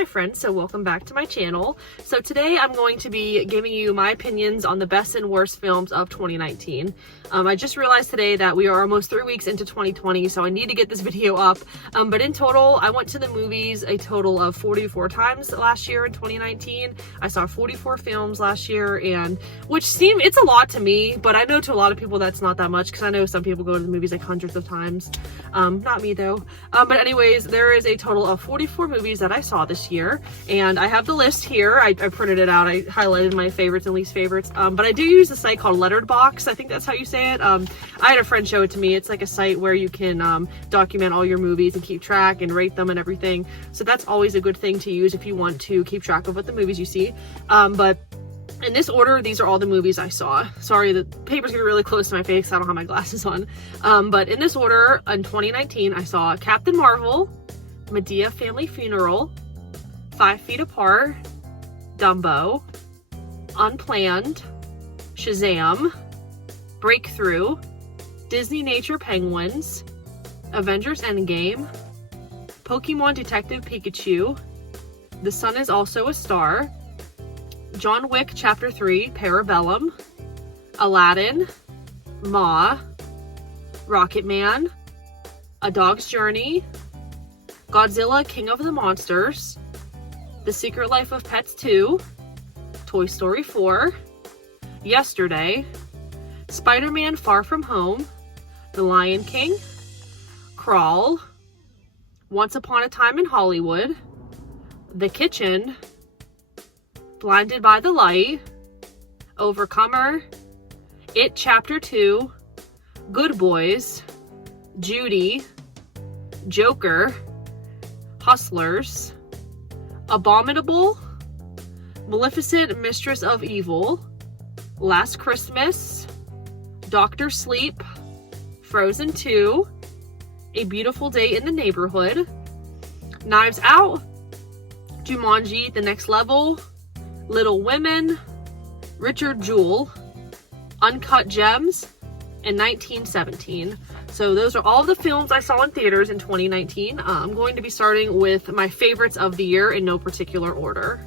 Hi friends, so welcome back to my channel. So today I'm going to be giving you my opinions on the best and worst films of 2019. I just realized today that we are almost 3 weeks into 2020, so I need to get this video up. But in total, I went to the movies a total of 44 times last year in 2019. I saw 44 films last year, and it's a lot to me, but I know to a lot of people that's not that much, because I know some people go to the movies like hundreds of times. Not me though. But anyways, there is a total of 44 movies that I saw this year, and I have the list here. I printed it out. I highlighted my favorites and least favorites, but I do use a site called Letterboxd. I think that's how you say it. I had a friend show it to me. It's like a site where you can document all your movies and keep track and rate them and everything, so that's always a good thing to use if you want to keep track of what the movies you see. But in this order, these are all the movies I saw. Sorry, the paper's gonna be really close to my face. I don't have my glasses on. But in this order, in 2019, I saw Captain Marvel, Madea Family Funeral, 5 Feet Apart, Dumbo, Unplanned, Shazam, Breakthrough, Disney Nature Penguins, Avengers Endgame, Pokemon Detective Pikachu, The Sun Is Also a Star, John Wick Chapter 3 Parabellum, Aladdin, Ma, Rocketman, A Dog's Journey, Godzilla King of the Monsters, The Secret Life of Pets 2, Toy Story 4, Yesterday, Spiderman Far From Home, The Lion King, Crawl, Once Upon a Time in Hollywood, The Kitchen, Blinded by the Light, Overcomer, It Chapter 2, Good Boys, Judy, Joker, Hustlers, Abominable, Maleficent Mistress of Evil, Last Christmas, Doctor Sleep, Frozen 2, A Beautiful Day in the Neighborhood, Knives Out, Jumanji The Next Level, Little Women, Richard Jewell, Uncut Gems, and 1917. So those are all the films I saw in theaters in 2019. I'm going to be starting with my favorites of the year in no particular order.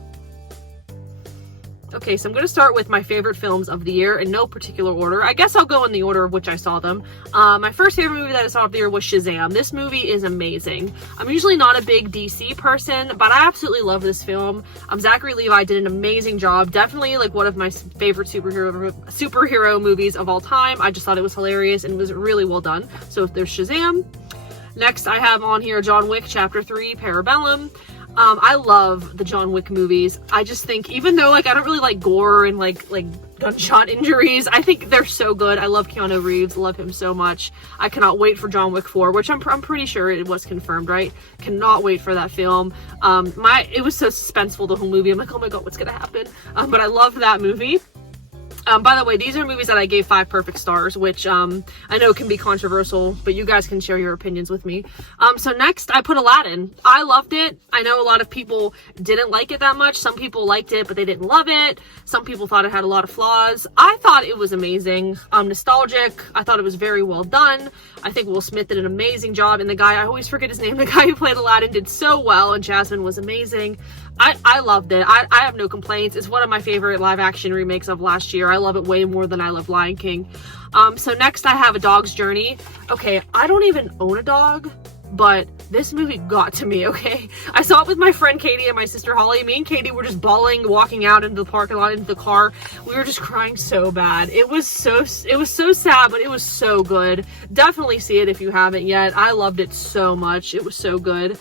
Okay, so I'm going to start with my favorite films of the year in no particular order. I guess I'll go in the order of which I saw them. My first favorite movie that I saw of the year was Shazam. This movie is amazing. I'm usually not a big DC person, but I absolutely love this film. Zachary Levi did an amazing job. Definitely like one of my favorite superhero movies of all time. I just thought it was hilarious and was really well done. So there's Shazam. Next, I have on here John Wick Chapter 3 Parabellum. I love the John Wick movies. I just think, even though like I don't really like gore and like gunshot injuries, I think they're so good. I love Keanu Reeves, love him so much. I cannot wait for John Wick 4, which I'm pretty sure it was confirmed, right? Cannot wait for that film. It was so suspenseful, the whole movie. I'm like, oh my god, what's gonna happen? But I love that movie. By the way, these are movies that I gave 5 perfect stars, which I know can be controversial, but you guys can share your opinions with me. So next, I put Aladdin. I loved it. I know a lot of people didn't like it that much. Some people liked it, but they didn't love it. Some people thought it had a lot of flaws. I thought it was amazing. Nostalgic. I thought it was very well done. I think Will Smith did an amazing job, and the guy, I always forget his name, the guy who played Aladdin did so well, and Jasmine was amazing. I loved it. I have no complaints. It's one of my favorite live action remakes of last year. I love it way more than I love Lion King. So next I have A Dog's Journey. Okay, I don't even own a dog, but this movie got to me, okay? I saw it with my friend Katie and my sister Holly. Me and Katie were just bawling, walking out into the parking lot, into the car. We were just crying so bad. It was so sad, but it was so good. Definitely see it if you haven't yet. I loved it so much. It was so good.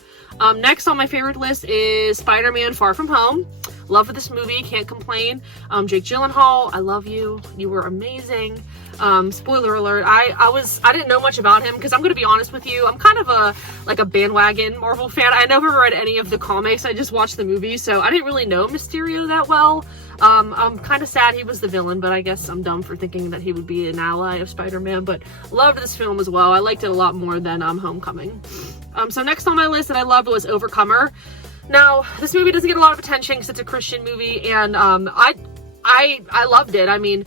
Next on my favorite list is Spider-Man Far From Home. Love this movie, can't complain. Jake Gyllenhaal, I love you. You were amazing. Spoiler alert, I didn't know much about him, because I'm gonna be honest with you, I'm kind of a bandwagon Marvel fan. I never read any of the comics, I just watched the movies, so I didn't really know Mysterio that well. I'm kind of sad he was the villain, but I guess I'm dumb for thinking that he would be an ally of Spider-Man, but loved this film as well. I liked it a lot more than Homecoming. So next on my list that I loved was Overcomer. Now, this movie doesn't get a lot of attention because it's a Christian movie, and I loved it. I mean,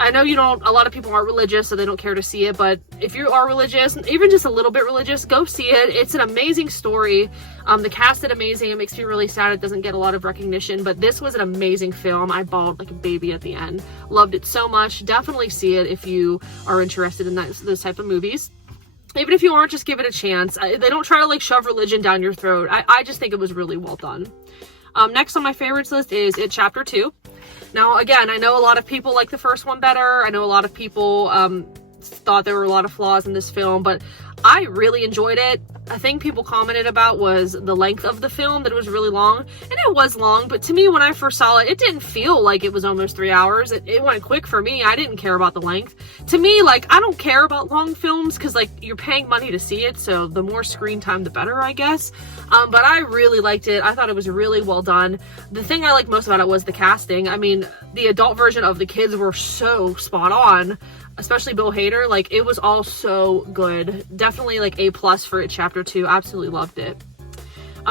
I know a lot of people aren't religious, so they don't care to see it, but if you are religious, even just a little bit religious, go see it. It's an amazing story. The cast did amazing. It makes me really sad it doesn't get a lot of recognition, but this was an amazing film. I bawled like a baby at the end. Loved it so much. Definitely see it if you are interested in those type of movies. Even if you aren't, just give it a chance. They don't try to like shove religion down your throat. I just think it was really well done. Next on my favorites list is It Chapter 2. Now, again, I know a lot of people like the first one better. I know a lot of people thought there were a lot of flaws in this film, but I really enjoyed it. A thing people commented about was the length of the film, that it was really long, and it was long, but to me, when I first saw it, it didn't feel like it was almost 3 hours. It went quick for me. I didn't care about the length. To me, like, I don't care about long films because, like, you're paying money to see it, so the more screen time, the better, I guess. But I really liked it. I thought it was really well done. The thing I liked most about it was the casting. I mean, the adult version of the kids were so spot on, especially Bill Hader. Like, it was all so good. Definitely like A+ for It Chapter 2. Absolutely loved it.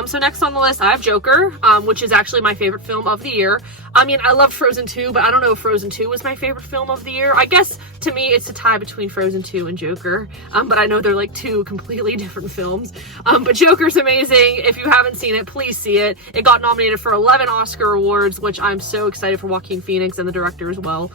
So next on the list, I have Joker, which is actually my favorite film of the year. I mean, I loved Frozen 2, but I don't know if Frozen 2 was my favorite film of the year. I guess, to me, it's a tie between Frozen 2 and Joker, but I know they're like two completely different films. But Joker's amazing. If you haven't seen it, please see it. It got nominated for 11 Oscar awards, which I'm so excited for Joaquin Phoenix and the director as well.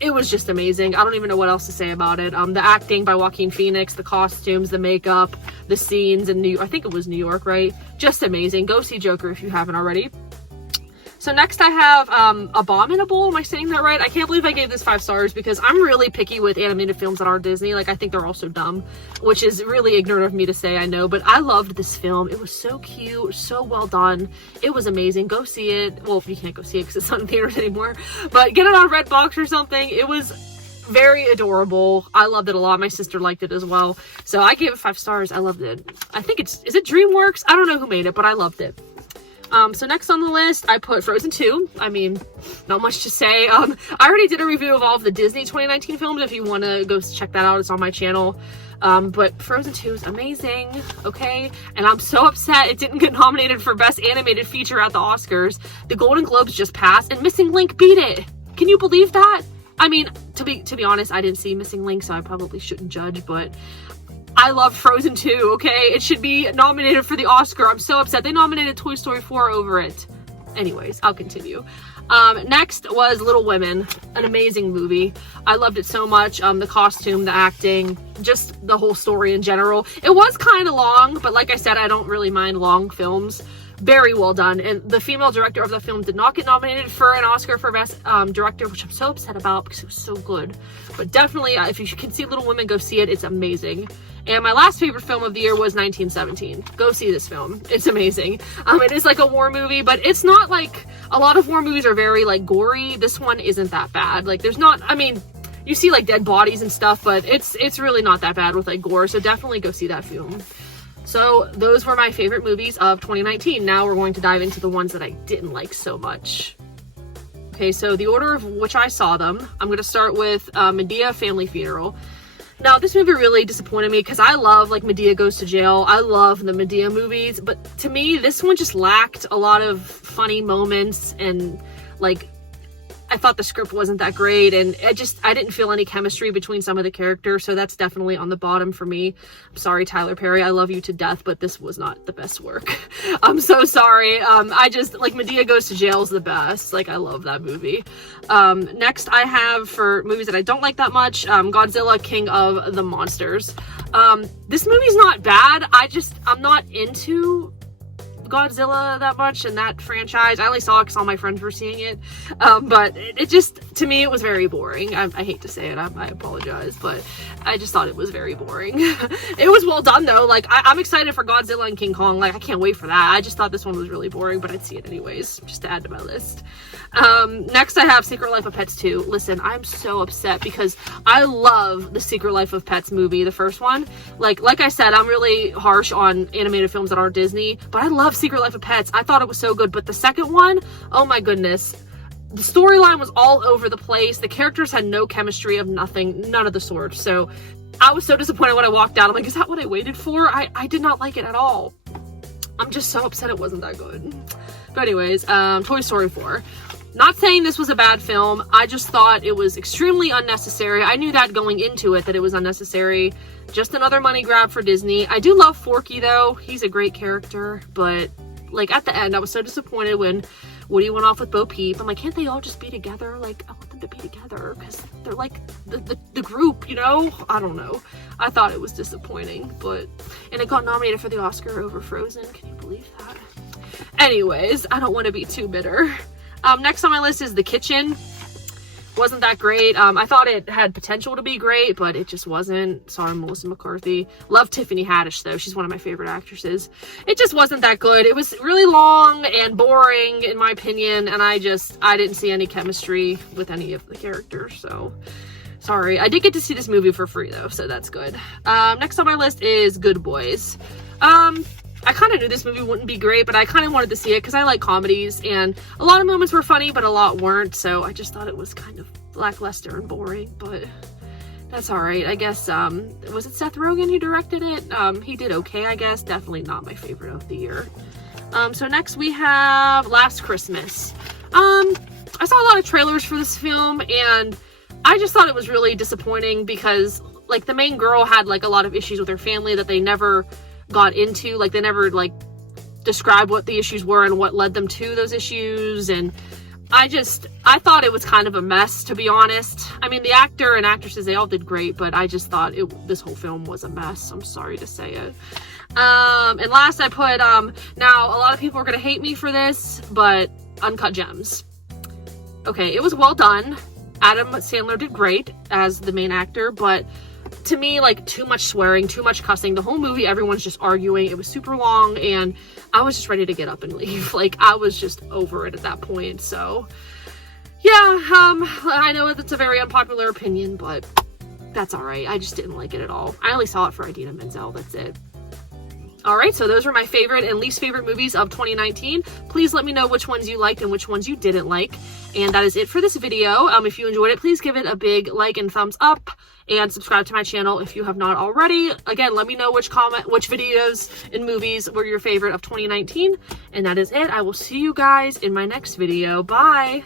It was just amazing. I don't even know what else to say about it. The acting by Joaquin Phoenix, the costumes, the makeup, the scenes in I think it was New York, right? Just amazing. Go see Joker if you haven't already. So next I have Abominable. Am I saying that right? I can't believe I gave this 5 stars because I'm really picky with animated films that aren't Disney. Like, I think they're all so dumb, which is really ignorant of me to say, I know, but I loved this film. It was so cute, so well done. It was amazing. Go see it. Well, you can't go see it because it's not in theaters anymore, but get it on Redbox or something. It was very adorable. I loved it a lot. My sister liked it as well. So I gave it 5 stars. I loved it. I think is it DreamWorks? I don't know who made it, but I loved it. So next on the list, I put Frozen 2. I mean, not much to say. I already did a review of all of the Disney 2019 films. If you want to go check that out, it's on my channel. But Frozen 2 is amazing, okay? And I'm so upset it didn't get nominated for Best Animated Feature at the Oscars. The Golden Globes just passed, and Missing Link beat it. Can you believe that? I mean, to be honest, I didn't see Missing Link, so I probably shouldn't judge, but I love Frozen 2, okay? It should be nominated for the Oscar. I'm so upset. They nominated Toy Story 4 over it. Anyways, I'll continue. Next was Little Women, an amazing movie. I loved it so much. The costume, the acting, just the whole story in general. It was kind of long, but like I said, I don't really mind long films. Very well done. And the female director of the film did not get nominated for an Oscar for Best Director, which I'm so upset about because it was so good. But definitely, if you can see Little Women, go see it. It's amazing. And my last favorite film of the year was 1917. Go see this film. It's amazing. It is like a war movie, but it's not like, a lot of war movies are very like gory. This one isn't that bad. Like, there's not, I mean, you see like dead bodies and stuff, but it's really not that bad with like gore. So definitely go see that film. So those were my favorite movies of 2019. Now we're going to dive into the ones that I didn't like so much. Okay, so the order of which I saw them, I'm going to start with Madea Family Funeral. Now, this movie really disappointed me because I love, like, Madea Goes to Jail. I love the Madea movies, but to me, this one just lacked a lot of funny moments, and, like, I thought the script wasn't that great, and I didn't feel any chemistry between some of the characters, so that's definitely on the bottom for me. I'm sorry, Tyler Perry, I love you to death, but this was not the best work. I'm so sorry. I just, like, Madea Goes to Jail is the best. Like, I love that movie. Next, I have, for movies that I don't like that much, Godzilla, King of the Monsters. This movie's not bad. I'm not into Godzilla that much and that franchise. I only saw it because all my friends were seeing it, but it just, to me, it was very boring. I hate to say it, I apologize, but I just thought it was very boring. It was well done though. Like, I'm excited for Godzilla and King Kong. Like, I can't wait for that. I just thought this one was really boring, but I'd see it anyways, just to add to my list. Next I have Secret Life of Pets 2. Listen, I'm so upset because I love the Secret Life of Pets movie, the first one. Like I said, I'm really harsh on animated films that aren't Disney, but I love Secret Life of Pets. I thought it was so good, but the second one, oh my goodness. The storyline was all over the place. The characters had no chemistry of nothing, none of the sort. So I was so disappointed when I walked out. I'm like, is that what I waited for? I did not like it at all. I'm just so upset it wasn't that good. But anyways, Toy Story 4. Not saying this was a bad film, I just thought it was extremely unnecessary. I knew that going into it, that it was unnecessary. Just another money grab for Disney. I do love Forky though, he's a great character, but like at the end I was so disappointed when Woody went off with Bo Peep. I'm like, can't they all just be together? Like, I want them to be together because they're like the group, you know? I don't know. I thought it was disappointing, but... And it got nominated for the Oscar over Frozen. Can you believe that? Anyways, I don't want to be too bitter. Next on my list is The Kitchen. Wasn't that great. I thought it had potential to be great, but it just wasn't. Sorry, Melissa McCarthy. Love Tiffany Haddish, though. She's one of my favorite actresses. It just wasn't that good. It was really long and boring, in my opinion, and I didn't see any chemistry with any of the characters, so... Sorry. I did get to see this movie for free, though, so that's good. Next on my list is Good Boys. I kind of knew this movie wouldn't be great, but I kind of wanted to see it because I like comedies, and a lot of moments were funny, but a lot weren't, so I just thought it was kind of lackluster and boring, but that's alright. I guess, was it Seth Rogen who directed it? He did okay, I guess. Definitely not my favorite of the year. So next we have Last Christmas. I saw a lot of trailers for this film, and I just thought it was really disappointing because, like, the main girl had, like, a lot of issues with her family that they never got into. Like, they never, like, described what the issues were and what led them to those issues, and I thought it was kind of a mess, to be honest. I mean, the actor and actresses, they all did great, but I just thought this whole film was a mess. I'm sorry to say it. And last I put, now, a lot of people are gonna hate me for this, but Uncut Gems. Okay, it was well done. Adam Sandler did great as the main actor, but to me, like, too much swearing, too much cussing. The whole movie, everyone's just arguing. It was super long, and I was just ready to get up and leave. Like, I was just over it at that point. So, yeah, I know it's a very unpopular opinion, but that's alright. I just didn't like it at all. I only saw it for Idina Menzel. That's it. Alright, so those were my favorite and least favorite movies of 2019. Please let me know which ones you liked and which ones you didn't like. And that is it for this video. If you enjoyed it, please give it a big like and thumbs up. And subscribe to my channel if you have not already. Again, let me know which videos and movies were your favorite of 2019. And that is it. I will see you guys in my next video. Bye!